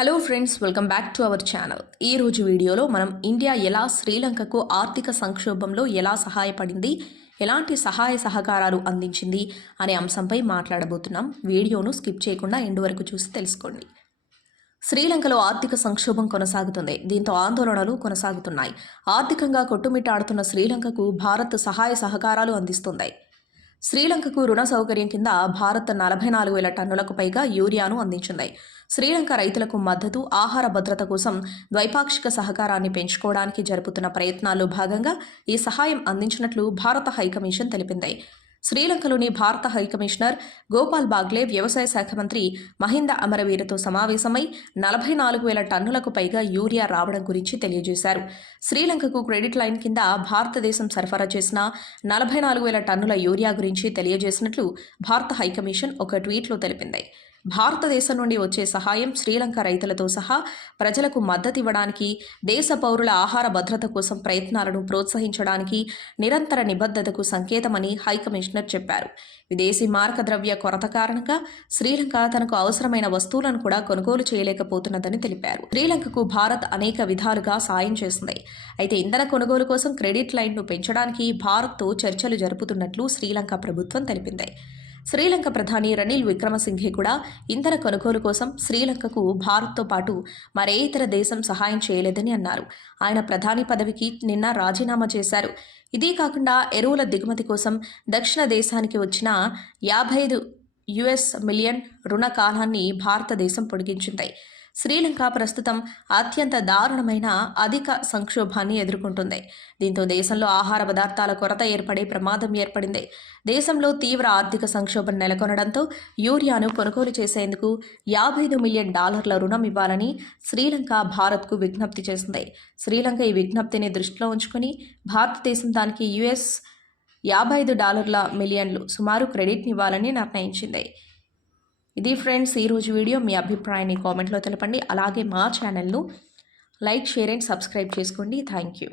Hello friends welcome back to our channel ఈ రోజు వీడియోలో మనం ఇండియా ఎలా శ్రీలంకకు ఆర్థిక సంక్షోభంలో ఎలా సహాయపడింది ఎలాంటి సహాయ సహకారాలు అందించింది అనే అంశంపై మాట్లాడబోతున్నాం. వీడియోను స్కిప్ చేయకుండా ఎండు వరకు చూసి తెలుసుకోండి. శ్రీలంకలో ఆర్థిక సంక్షోభం కొనసాగుతుంది. దీంతో ఆందోళనలు కొనసాగుతున్నాయి. ఆర్థికంగా కొట్టుమిట్టాడుతున్న శ్రీలంకకు భారత్ సహాయ సహకారాలు అందిస్తుంది. శ్రీలంకకు రుణ సౌకర్యం కింద భారత్ నలభై నాలుగు వేల టన్నులకు పైగా యూరియాను అందించింది. శ్రీలంక రైతులకు మద్దతు ఆహార భద్రత కోసం ద్వైపాక్షిక సహకారాన్ని పెంచుకోవడానికి జరుపుతున్న ప్రయత్నాల్లో భాగంగా ఈ సహాయం అందించినట్లు భారత హైకమిషన్ తెలిపింది. శ్రీలంకలోని భారత హైకమిషనర్ గోపాల్ బాగ్లే వ్యవసాయ శాఖ మంత్రి మహింద అమరవీరతో సమావేశమై నలభై నాలుగు వేల టన్నులకు పైగా యూరియా రావడం గురించి తెలియజేశారు. శ్రీలంకకు క్రెడిట్ లైన్ కింద భారతదేశం సరఫరా చేసిన నలభై నాలుగు వేల టన్నుల యూరియా గురించి తెలియజేసినట్లు భారత హైకమిషన్ ఒక ట్వీట్లో తెలిపింది. భారతదేశం నుండి వచ్చే సహాయం శ్రీలంక రైతులతో సహా ప్రజలకు మద్దతివ్వడానికి దేశ పౌరుల ఆహార భద్రత కోసం ప్రయత్నాలను ప్రోత్సహించడానికి నిరంతర నిబద్ధతకు సంకేతమని హైకమిషనర్ చెప్పారు. విదేశీ మారక ద్రవ్య కొరత కారణంగా శ్రీలంక తనకు అవసరమైన వస్తువులను కూడా కొనుగోలు చేయలేకపోతున్నదని తెలిపారు. శ్రీలంకకు భారత్ అనేక విధాలుగా సాయం చేస్తుంది అయితే ఇంధన కొనుగోలు కోసం క్రెడిట్ లైన్ను పెంచడానికి భారత్తో చర్చలు జరుపుతున్నట్లు శ్రీలంక ప్రభుత్వం తెలిపింది. శ్రీలంక ప్రధాని రనిల్ విక్రమసింఘే కూడా ఇంధన కొనుగోలు కోసం శ్రీలంకకు భారత్తో పాటు మరే ఇతర దేశం సహాయం చేయలేదని అన్నారు. ఆయన ప్రధాని పదవికి నిన్న రాజీనామా చేశారు. ఇదే కాకుండా ఎరువుల దిగుమతి కోసం దక్షిణ దేశానికి వచ్చిన యాభై ఐదు యుఎస్ మిలియన్ రుణ కాలాన్ని భారతదేశం పొడిగించింది. శ్రీలంక ప్రస్తుతం అత్యంత దారుణమైన అధిక సంక్షోభాన్ని ఎదుర్కొంటుంది. దీంతో దేశంలో ఆహార పదార్థాల కొరత ఏర్పడే ప్రమాదం ఏర్పడింది. దేశంలో తీవ్ర ఆర్థిక సంక్షోభం నెలకొనడంతో యూరియాను కొనుగోలు చేసేందుకు యాభై ఐదు మిలియన్ డాలర్ల రుణం ఇవ్వాలని శ్రీలంక భారత్కు విజ్ఞప్తి చేసింది. శ్రీలంక ఈ విజ్ఞప్తిని దృష్టిలో ఉంచుకుని భారతదేశం దానికి యుఎస్ యాభై ఐదు డాలర్ల మిలియన్లు సుమారు క్రెడిట్ని ఇవ్వాలని నిర్ణయించింది. ఇది ఫ్రెండ్స్ ఈరోజు వీడియో మీ అభిప్రాయాన్ని కామెంట్లో తెలపండి. అలాగే మా ఛానల్ను లైక్ షేర్ అండ్ సబ్స్క్రైబ్ చేసుకోండి. Thank you.